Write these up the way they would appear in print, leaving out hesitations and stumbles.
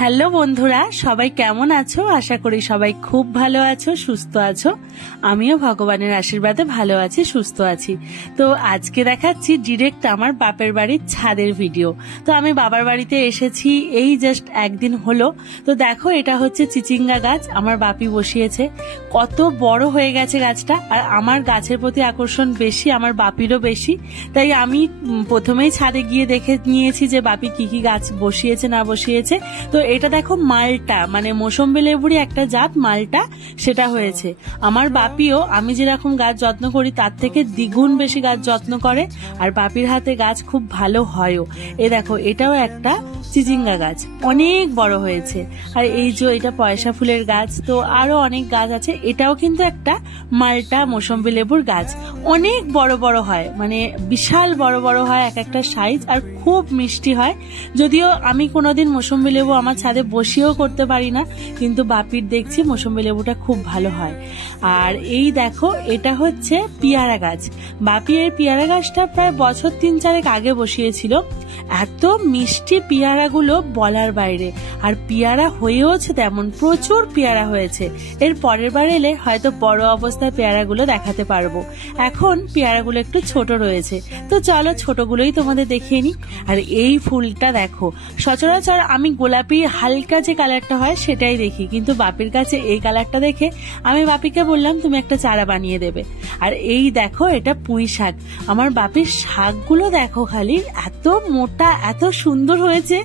Hello বন্ধুরা, সবাই কেমন আছো? আশা করি সবাই খুব ভালো আছো, সুস্থ আছো। আমিও ভগবানের আশীর্বাদে ভালো আছি, সুস্থ আছি। তো আজকে দেখাচ্ছি ডিরেক্ট আমার বাপের বাড়ির ছাদের ভিডিও। তো আমি বাবার বাড়িতে এসেছি এই জাস্ট একদিন হলো। তো দেখো, এটা হচ্ছে চিচিঙ্গা গাছ, আমার বাপি বসিয়েছে। কত বড় হয়ে গেছে গাছটা, আর আমার গাছের প্রতি আকর্ষণ বেশি, আমার বাপিরও বেশি। তাই আমি প্রথমেই ছাদে গিয়ে দেখে নিয়েছি যে বাপি কি কি গাছ বসিয়েছে না বসিয়েছে। তো এটা দেখো, মালটা মানে মৌসম্বি লেবুরই একটা জাত, মালটা, সেটা হয়েছে। আমার বাপিও আমি যেরকম গাছ যত্ন করি তার থেকে দ্বিগুণ বেশি গাছ যত্ন করে, আর বাপির হাতে গাছ খুব ভালো হয়ও। এ দেখো, এটাও একটা চিচিঙ্গা গাছ, অনেক বড় হয়েছে। আর এই যে এটা পয়সা ফুলের গাছ, তো আরো অনেক গাছ আছে। এটাও কিন্তু একটা মালটা মৌসম্বি লেবুর গাছ, অনেক বড় বড় হয়, মানে বিশাল বড় বড় হয় এক একটা সাইজ, আর খুব মিষ্টি হয়। যদিও আমি কোনোদিন মৌসম্বি লেবু আমার ছাদে বসিয়েও করতে পারি না, কিন্তু বাপির দেখছি মৌসম্বি লেবুটা খুব ভালো হয়। আর এই দেখো, এটা হচ্ছে পিয়ারা গাছ। বাপি এর পিয়ারা গাছটা প্রায় বছর 3-4 আগে বসিয়েছিল। এত মিষ্টি পিয়ারাগুলো বলার বাইরে, আর পিয়ারা হয়েওছে তেমন, প্রচুর পিয়ারা হয়েছে। এর পরের বার এলে হয়তো বড় অবস্থায় পেয়ারাগুলো দেখাতে পারবো। এখন পেয়ারাগুলো একটু ছোট রয়েছে, তো চলো ছোটগুলোই তোমাদের দেখিয়ে নি। আর এই ফুলটা দেখো, সচরাচর আমি গোলাপি হালকা যে কালারটা হয় সেটাই দেখি, কিন্তু বাপির কাছে এই কালারটা দেখে আমি বাপিকে বললাম তুমি একটা চারা বানিয়ে দেবে। আর এই দেখো, এটা পুঁই শাক। আমার বাপির শাকগুলো দেখো খালি, এত মোটা, এত সুন্দর হয়েছে,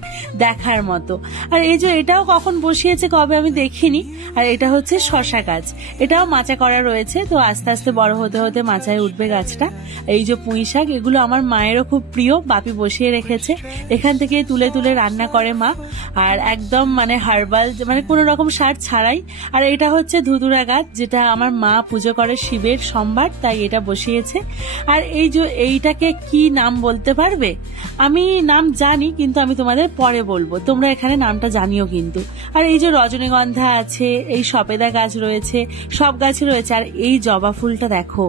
দেখার মতো। আর এই যে এটাও কখন বসিয়েছে কবে আমি দেখিনি। আর এটা হচ্ছে শশা গাছ, এটাও মাচা করা রয়েছে, তো আস্তে আস্তে বড় হতে হতে মাচায় উঠবে গাছটা। এই যে পুঁই শাক, এগুলো আমার মায়েরও খুব প্রিয়, বাপি বসিয়ে রেখেছে। এখান থেকে তুলে তুলে রান্না করে মা, আর একদম মানে হার্বাল, মানে কোনো রকম সার ছাড়াই। আর এটা হচ্ছে ধুতুরা গাছ, যেটা আমার মা পুজো করে শিবের সোমবার, তাই এটা বসিয়েছে। আর এই যে এইটাকে কি নাম বলতে পারবে? আমি নাম জানি, কিন্তু আমি তোমাদের পরে বলবো, তোমরা এখানে নামটা জানিও কিন্তু। আর এই যে রজনীগন্ধা আছে, এই সবেদা গাছ রয়েছে, সব গাছই রয়েছে। আর এই জবা ফুলটা দেখো,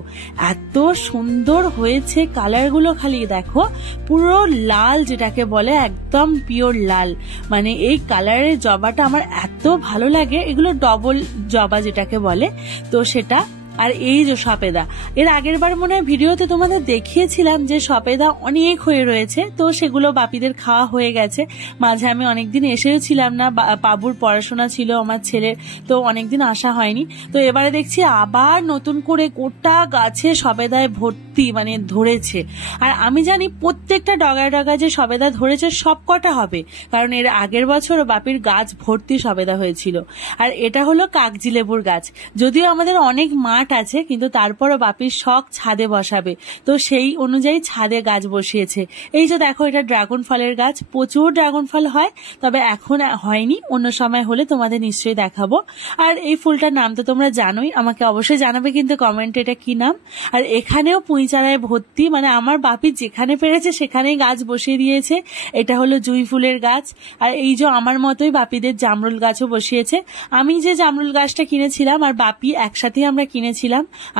এত সুন্দর হয়েছে, কালারগুলো খালি দেখো, পুরো লাল যেটাকে বলে, একদম পিওর লাল। মানে এই কালারের জবাটা আমার এত ভালো লাগে, এগুলো ডবল জবা যেটাকে বলে, তো সেটা। আর এই যে সপেদা, এর আগের বার মনে হয় ভিডিওতে তোমাদের দেখিয়েছিলাম যে সপেদা অনেক হয়ে রয়েছে, তো সেগুলো বাপিদের খাওয়া হয়ে গেছে। মাঝে আমি অনেকদিন এসেও ছিলাম না, বাবুর পড়াশোনা ছিল আমার ছেলের, তো অনেকদিন আসা হয়নি। তো এবারে দেখছি আবার নতুন করে গোটা গাছে সপেদায় ভর্তি, মানে ধরেছে। আর আমি জানি প্রত্যেকটা ডগায় ডগায় যে সবেদা ধরেছে সব কটা হবে, কারণ এর আগের বছরও বাপির গাছ ভর্তি সবেদা হয়েছিল। আর এটা হলো কাগজি লেবুর গাছ, যদিও আমাদের অনেক মাঠ আছে, কিন্তু তারপরও বাপির শখ ছাদে বসাবে, তো সেই অনুযায়ী ছাদে গাছ বসিয়েছে। এই যে দেখো, এটা ড্রাগন ফলের গাছ, প্রচুর ড্রাগন ফল হয়, তবে এখন হয়নি, অন্য সময় হলে তোমাদের নিশ্চয়ই দেখাবো। আর এই ফুলটার নাম তো তোমরা জানোই, আমাকে অবশ্যই জানাবে কিন্তু কমেন্টে এটা কি নাম। আর এখানেও পুঁই চারায় ভর্তি, মানে আমার বাপি যেখানে পেরেছে সেখানেই গাছ বসিয়ে দিয়েছে। এটা হলো জুঁই ফুলের গাছ। আর এই যে আমার মতোই বাপিদের জামরুল গাছও বসিয়েছে। আমি যে জামরুল গাছটা কিনেছিলাম আর বাপি একসাথেই আমরা কিনেছিলাম,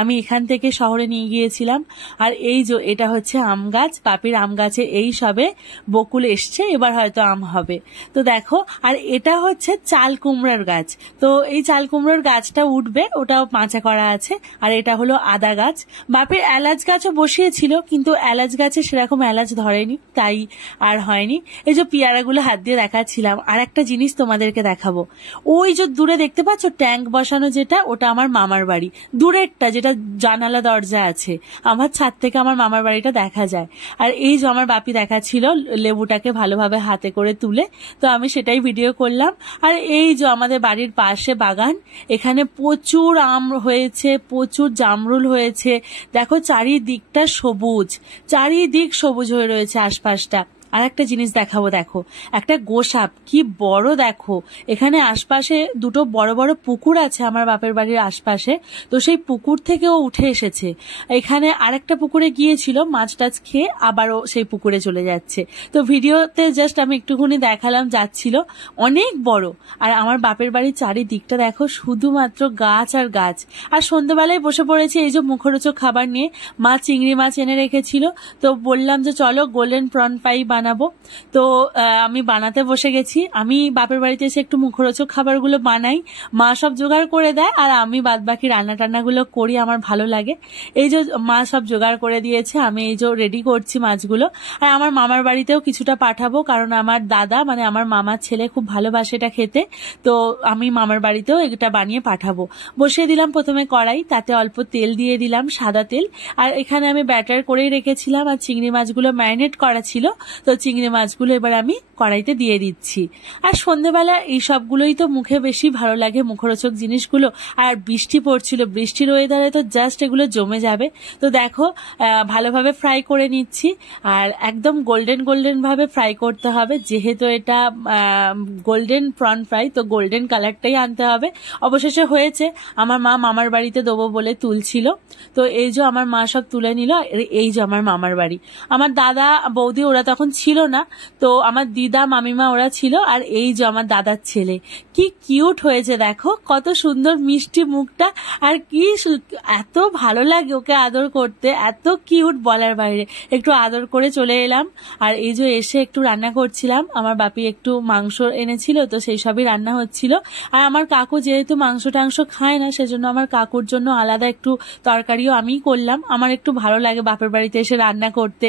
আমি এখান থেকে শহরে নিয়ে গিয়েছিলাম। আর এই যে এটা হচ্ছে আম গাছ, বাপির আম গাছে এই সবে বকুল এসছে, এবার হয়তো আম হবে। তো দেখো, আর এটা হচ্ছে চাল কুমড়ার গাছ, তো এই চাল কুমড়ার গাছটা উঠবে, ওটাও মাচা করা আছে। আর এটা হলো আদা গাছ। বাপির এলাচ গাছও বসিয়েছিল, কিন্তু এলাচ গাছে সেরকম এলাচ ধরেনি, তাই আর হয়নি। এই যে পেয়ারাগুলো হাত দিয়ে দেখাচ্ছিলাম। আর একটা জিনিস তোমাদেরকে দেখাবো, ওই যে দূরে দেখতে পাচ্ছ ট্যাঙ্ক বসানো যেটা, ওটা আমার মামার বাড়ি, দূরেরটা যেটা জানালা দরজা আছে, আমার ছাদ থেকে আমার মামার বাড়িটা দেখা যায়। আর এই যে আমার বাপি দেখাচ্ছিল লেবুটাকে ভালোভাবে হাতে করে তুলে, তো আমি সেটাই ভিডিও করলাম। আর এই যে আমাদের বাড়ির পাশে বাগান, এখানে প্রচুর আম হয়েছে, প্রচুর জামরুল হয়েছে। দেখো চারিদিকটা সবুজ, চারিদিক সবুজ হয়ে রয়েছে আশপাশটা। আর একটা জিনিস দেখাবো, দেখো একটা গোসাপ কি বড়, দেখো এখানে আশপাশে দুটো বড় বড় পুকুর আছে আমার বাপের বাড়ির আশপাশে, তো সেই পুকুর থেকেও উঠে এসেছে। এখানে আরেকটা পুকুরে গিয়েছিল, মাছ টাছ খেয়ে আবারও সেই পুকুরে চলে যাচ্ছে। তো ভিডিওতে জাস্ট আমি একটুখানি দেখালাম, যাচ্ছিল, অনেক বড়। আর আমার বাপের বাড়ির চারিদিকটা দেখো, শুধুমাত্র গাছ আর গাছ। আর সন্ধ্যাবেলায় বসে পড়েছে এই যে মুখরোচক খাবার নিয়ে। মা চিংড়ি মাছ এনে রেখেছিল, তো বললাম যে চলো গোল্ডেন প্রন পাই বানাবো। তো আমি বানাতে বসে গেছি। আমি বাপের বাড়িতে এসে একটু মুখরোচক খাবারগুলো বানাই, মা সব জোগাড় করে দেয়, আর আমি বাদ বাকি রান্না টান্নাগুলো করি, আমার ভালো লাগে। এই যে মা সব জোগাড় করে দিয়েছে, আমি এই যে রেডি করছি মাছগুলো। আর আমার মামার বাড়িতেও কিছুটা পাঠাবো, কারণ আমার দাদা মানে আমার মামার ছেলে খুব ভালোবাসে এটা খেতে। তো আমি মামার বাড়িতেও এটা বানিয়ে পাঠাবো। বসিয়ে দিলাম প্রথমে কড়াই, তাতে অল্প তেল দিয়ে দিলাম, সাদা তেল। আর এখানে আমি ব্যাটার করেই রেখেছিলাম, আর চিংড়ি মাছগুলো ম্যারিনেট করা ছিল। তো চিংড়ি মাছগুলো এবার আমি কড়াইতে দিয়ে দিচ্ছি। আর সন্ধ্যেবেলা এই সবগুলোই তো মুখে বেশি ভালো লাগে, মুখরোচক জিনিসগুলো। আর বৃষ্টি পড়ছিল, বৃষ্টির ওয়েদারে তো জাস্ট এগুলো জমে যাবে। তো দেখো ভালোভাবে ফ্রাই করে নিচ্ছি, আর একদম গোল্ডেন গোল্ডেন ভাবে ফ্রাই করতে হবে, যেহেতু এটা গোল্ডেন প্রন ফ্রাই, তো গোল্ডেন কালারটাই আনতে হবে। অবশেষে হয়েছে। আমার মা মামার বাড়িতে দেবো বলে তুলছিল। তো এই যে আমার মা সব তুলে নিল। এই যে আমার মামার বাড়ি, আমার দাদা বৌদি ওরা তখন ছিল না, তো আমার দিদা মামিমা ওরা ছিল। আর এই যে আমার দাদার ছেলে, কি কিউট হয়েছে দেখো, কত সুন্দর মিষ্টি মুখটা, আর কি এত ভালো লাগে ওকে আদর করতে, এত কিউট বলার বাইরে। একটু আদর করে চলে এলাম। আর এই যে এসে একটু রান্না করছিলাম, আমার বাপি একটু মাংস এনেছিল, তো সেই সবই রান্না হচ্ছিল। আর আমার কাকু যেহেতু মাংস টাংস খায় না, সেজন্য আমার কাকুর জন্য আলাদা একটু তরকারিও আমি করলাম। আমার একটু ভালো লাগে বাপের বাড়িতে এসে রান্না করতে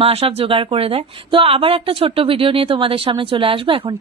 মা সব জোগাড় করে দেয়। তো আবার একটা ছোট্ট ভিডিও নিয়ে তোমাদের সামনে চলে আসবো এখন।